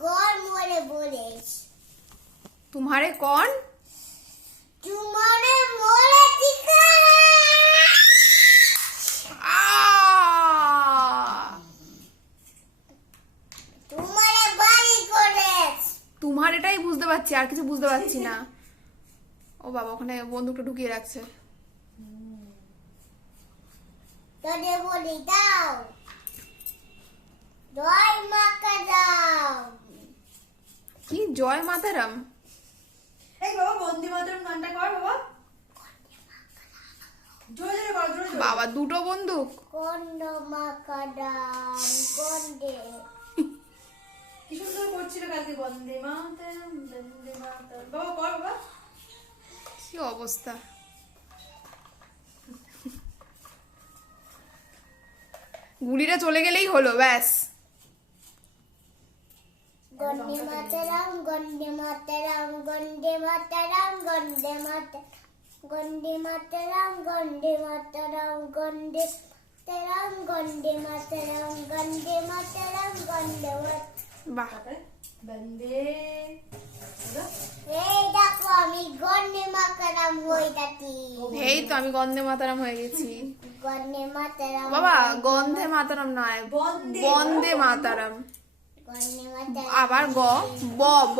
कौन मोरे बोले तुम्हारे कौन तुम्हारे मोरे दिखा आ! तुम्हारे बारी करे তোমার এটাই বুঝতে পারছি, আর কিছু বুঝতে পারছি না। ও বাবা, ওখানে বন্দুকটা ঢুকিয়ে রাখছে। তোরে বলি দাও জয় মাকে দাও কি জয় মাতারাম? এই বাবা বন্দে মাতরম গানটা কর বাবা, জোরে জোরে কর, জোরে জোরে। বাবা দুটো বন্দুক। কন্ড মাকাদাম গন্ডে কি সুন্দর করছিল কালকে বন্দে মাতরম বন্দে মাতরম। বাবা কর বাবা। কি অবস্থা! গুলিটা চলে গেলেই হলো, ব্যাস। গন্ডে মাতারাম গন্ডে মাতারাম গন্ডে মাতারাম গন্ডে মাতা গন্ডে মাতারাম গন্ডে মাতারাম গন্ডে মাতারাম গন্ডে মাতারাম গন্ডে মাতারাম গন্ডে বাহ, তারপরে বন্দে এই দেখো আমি গন্ডে মাতারাম হই যাচ্ছি এই তো আমি গন্ধে মাতারাম হয়ে গেছি। গন্ডে মাতারাম বাবা গন্ধে মাতারাম নয়, বন্দে বন্দে মাতারাম। গন্ডে মাতারাম আবার গ ব ব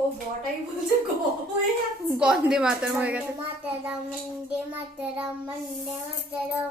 ও বটাই বলছে গো হয়ে যাচ্ছে। গন্ধে মাতারাম হয়ে গেছে। মাতারাম বন্দে মাতারাম বন্দে মাতারাম